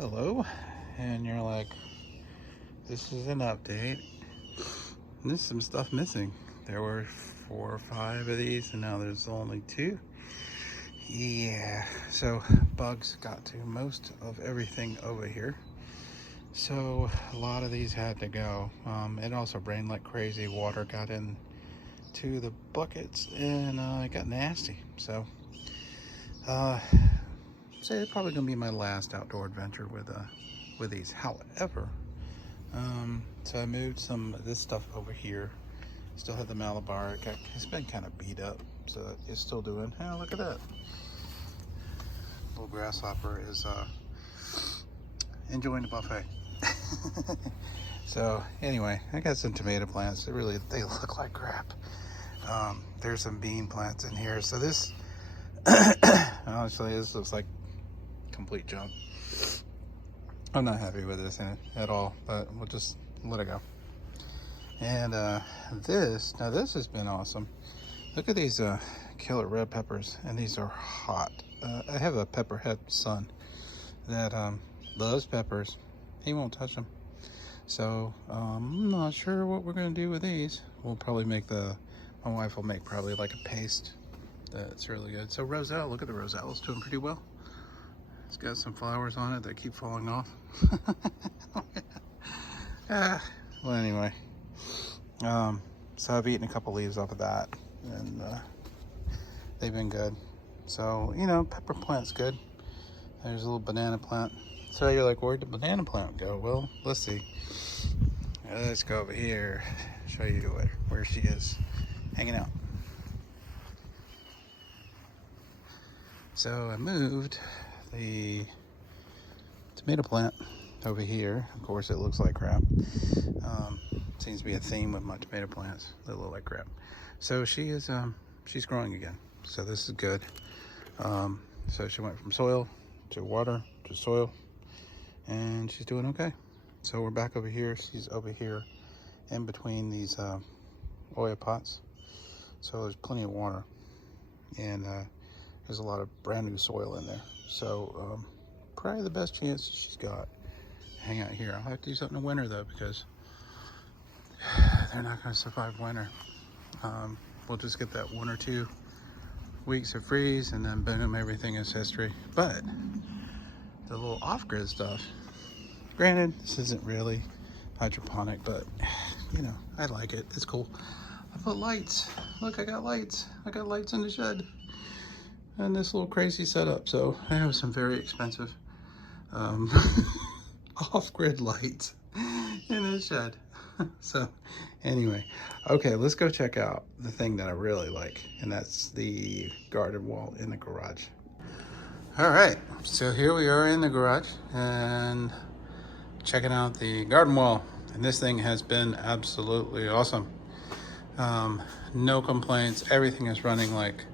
hello, and you're like, this is an update. And there's some stuff missing. There were 4 or 5 of these, and now there's only 2. Yeah, so bugs got to most of everything over here. So a lot of these had to go. It also rained like crazy. Water got into the buckets, and it got nasty. So it's probably gonna be my last outdoor adventure with these. However, so I moved some of this stuff over here. Still have the Malabar. It's been kind of beat up, so it's still doing. Oh, look at that! Little grasshopper is enjoying the buffet. So anyway, I got some tomato plants. They look like crap. There's some bean plants in here. So this, honestly, this looks like complete junk. I'm not happy with this at all, but we'll just let it go. And this has been awesome. Look at these killer red peppers, and these are hot. I have a pepperhead son that loves peppers. He won't touch them. So I'm not sure what we're gonna do with these. We'll probably make my wife will make probably like a paste that's really good. So roselle, look at the roselle, it's doing pretty well. It's got some flowers on it that keep falling off. Well, anyway, so I've eaten a couple leaves off of that, and they've been good. So, pepper plant's good. There's a little banana plant. So you're like, where'd the banana plant go? Well, let's see. Let's go over here, show you where she is hanging out. So I moved the tomato plant over here. Of course, it looks like crap. Seems to be a theme with my tomato plants. They look like crap. So she's growing again. So this is good. So she went from soil to water to soil, and she's doing okay. So we're back over here. She's over here in between these oil pots. So there's plenty of water, and there's a lot of brand new soil in there. So probably the best chance she's got to hang out here. I'll have to do something in winter though, because they're not going to survive winter. We'll just get that 1 or 2 weeks of freeze, and then boom, everything is history. But the little off-grid stuff, granted, this isn't really hydroponic, but I like it. It's cool. I put lights. Look, I got lights. I got lights in the shed, and this little crazy setup. So I have some very expensive off-grid lights in the shed. So anyway, okay, let's go check out the thing that I really like, and that's the garden wall in the garage. All right, so here we are in the garage and checking out the garden wall, and this thing has been absolutely awesome. No complaints. Everything is running like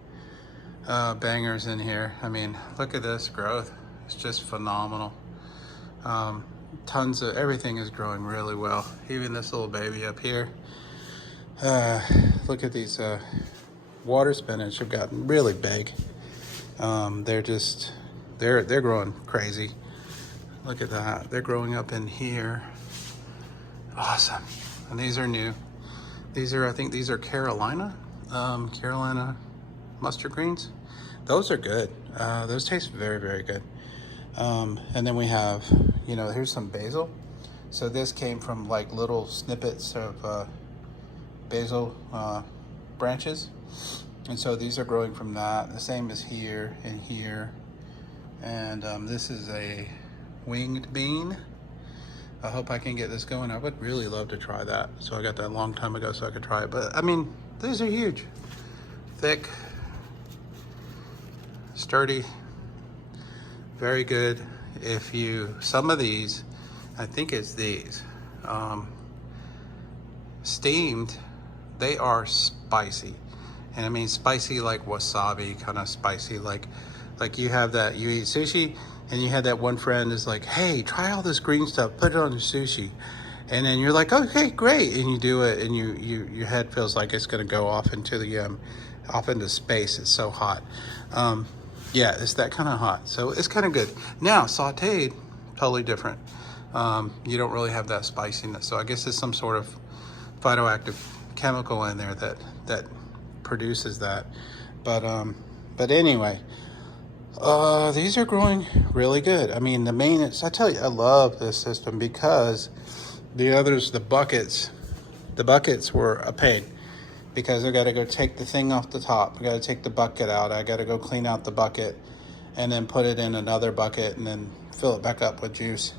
bangers in here. I mean, look at this growth. It's just phenomenal. Tons of everything is growing really well. Even this little baby up here. Look at these water spinach have gotten really big. They're growing crazy. Look at that. They're growing up in here. Awesome. And these are new. I think these are Carolina mustard greens. Those are good. Those taste very, very good. And then we have, here's some basil. So this came from like little snippets of basil branches. And so these are growing from that. The same as here and here. And this is a winged bean. I hope I can get this going. I would really love to try that. So I got that a long time ago so I could try it. But I mean, these are huge, thick, sturdy, very good. Some of these, I think it's these, steamed, they are spicy. And I mean spicy like wasabi, kind of spicy, like you have that, you eat sushi and you had that one friend is like, hey, try all this green stuff, put it on the sushi. And then you're like, okay, great. And you do it, and your head feels like it's gonna go off into space. It's so hot. Yeah, it's that kind of hot. So it's kind of good. Now, sauteed, totally different. You don't really have that spiciness. So I guess there's some sort of phytoactive chemical in there that produces that. But anyway, these are growing really good. I mean, the maintenance, I tell you, I love this system because the others, the buckets were a pain because I got to go take the thing off the top. I got to take the bucket out. I got to go clean out the bucket and then put it in another bucket and then fill it back up with juice.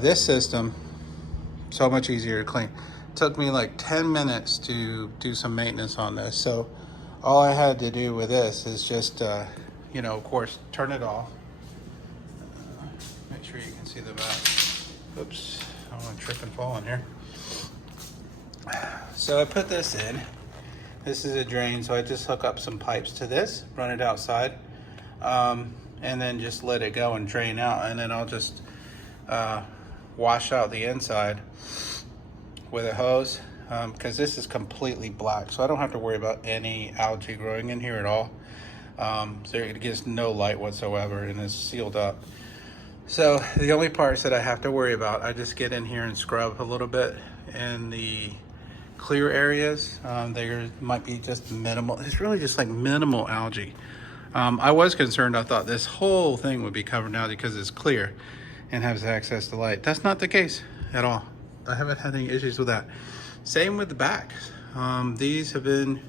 This system, so much easier to clean. It took me like 10 minutes to do some maintenance on this. So all I had to do with this is just, you know, of course, turn it off. Make sure you can see the back. Oops, I don't want to trip and fall in here. So I put this in. This is a drain, so I just hook up some pipes to this, run it outside, and then just let it go and drain out. And then I'll just wash out the inside with a hose, because this is completely black, so I don't have to worry about any algae growing in here at all. So it gets no light whatsoever and it's sealed up. So the only parts that I have to worry about, I just get in here and scrub a little bit in the clear areas. There might be just minimal, it's really just like minimal algae. I was concerned, I thought this whole thing would be covered now because it's clear and has access to light. That's not the case at all. I haven't had any issues with that. Same with the back. These have been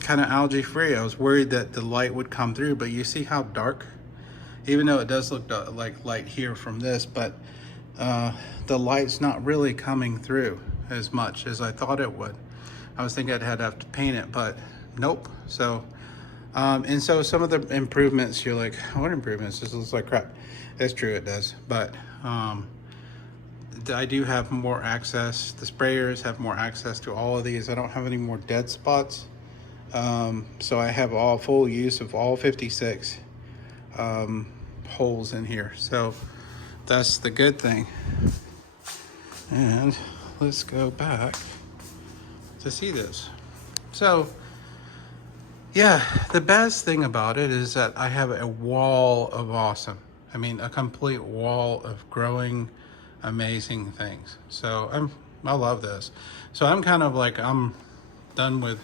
kind of algae free. I was worried that the light would come through, but you see how dark, even though it does look like light here from this, but the light's not really coming through as much as I thought it would. I was thinking I'd have to paint it, but nope. So and so some of the improvements, you're like, what improvements? This looks like crap. That's true, it does. But I do have more access. The sprayers have more access to all of these. I don't have any more dead spots. So I have all full use of all 56 holes in here. So that's the good thing. And let's go back to see this. So yeah, the best thing about it is that I have a wall of awesome. I mean, a complete wall of growing amazing things. So I love this. So I'm kind of like, I'm done with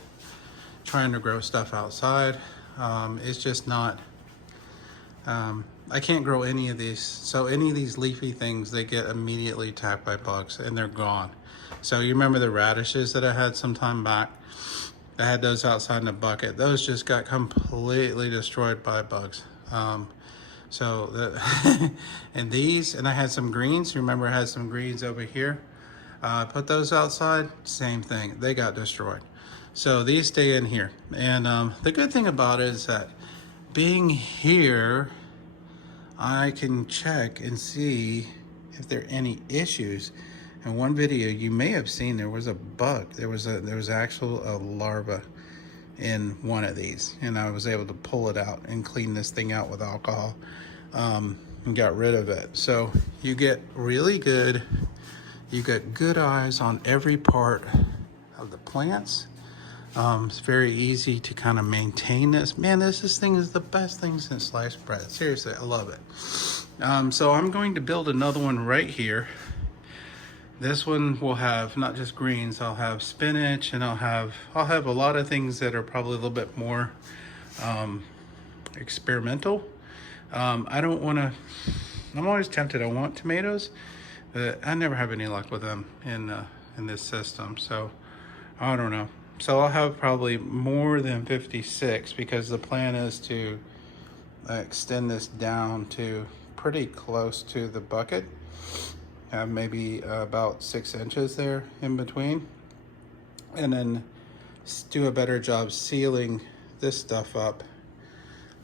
trying to grow stuff outside. It's just not, I can't grow any of these. So any of these leafy things, they get immediately attacked by bugs and they're gone. So you remember the radishes that I had some time back? I had those outside in a bucket. Those just got completely destroyed by bugs. And these, and I had some greens. Remember I had some greens over here. Put those outside, same thing. They got destroyed. So these stay in here. And the good thing about it is that being here, I can check and see if there are any issues. In one video you may have seen, there was a bug. There was actual larva in one of these, and I was able to pull it out and clean this thing out with alcohol, and got rid of it. So you get really good, you get good eyes on every part of the plants. It's very easy to kind of maintain this. Man, this thing is the best thing since sliced bread. Seriously, I love it. So I'm going to build another one right here. This one will have not just greens, I'll have spinach, and I'll have a lot of things that are probably a little bit more experimental. I don't want to, I'm always tempted, I want tomatoes, but I never have any luck with them in this system, so I don't know. So I'll have probably more than 56 because the plan is to extend this down to pretty close to the bucket. Have maybe about 6 inches there in between, and then do a better job sealing this stuff up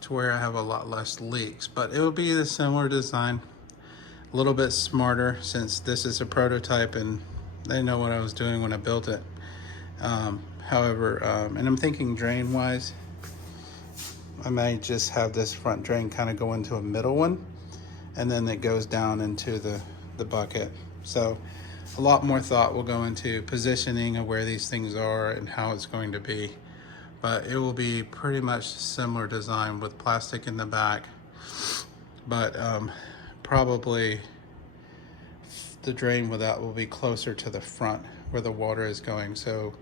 to where I have a lot less leaks. But it will be the similar design, a little bit smarter since this is a prototype and they know what I was doing when I built it. However, and I'm thinking drain wise, I might just have this front drain kind of go into a middle one, and then it goes down into the bucket. So a lot more thought will go into positioning of where these things are and how it's going to be, but it will be pretty much similar design with plastic in the back. But probably, the drain with that will be closer to the front where the water is going. So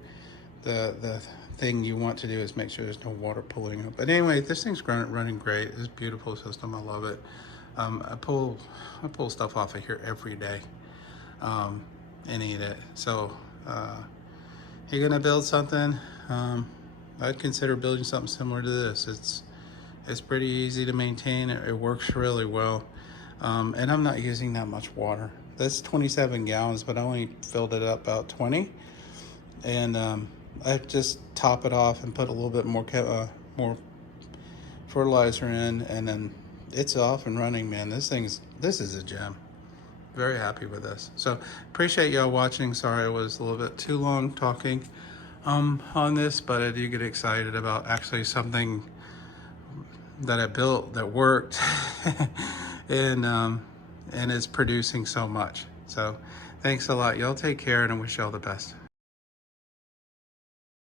the thing you want to do is make sure there's no water pulling up. But anyway, this thing's running great. It's a beautiful system. I love it. I pull stuff off of here every day and eat it. So you're gonna build something, I'd consider building something similar to this. It's pretty easy to maintain. It works really well. And I'm not using that much water. That's 27 gallons, but I only filled it up about 20. And I just top it off and put a little bit more fertilizer in, and then it's off and running, man. This is a gem. Very happy with this. So appreciate y'all watching. Sorry I was a little bit too long talking on this, but I do get excited about actually something that I built that worked and is producing so much. So thanks a lot. Y'all take care, and I wish y'all the best.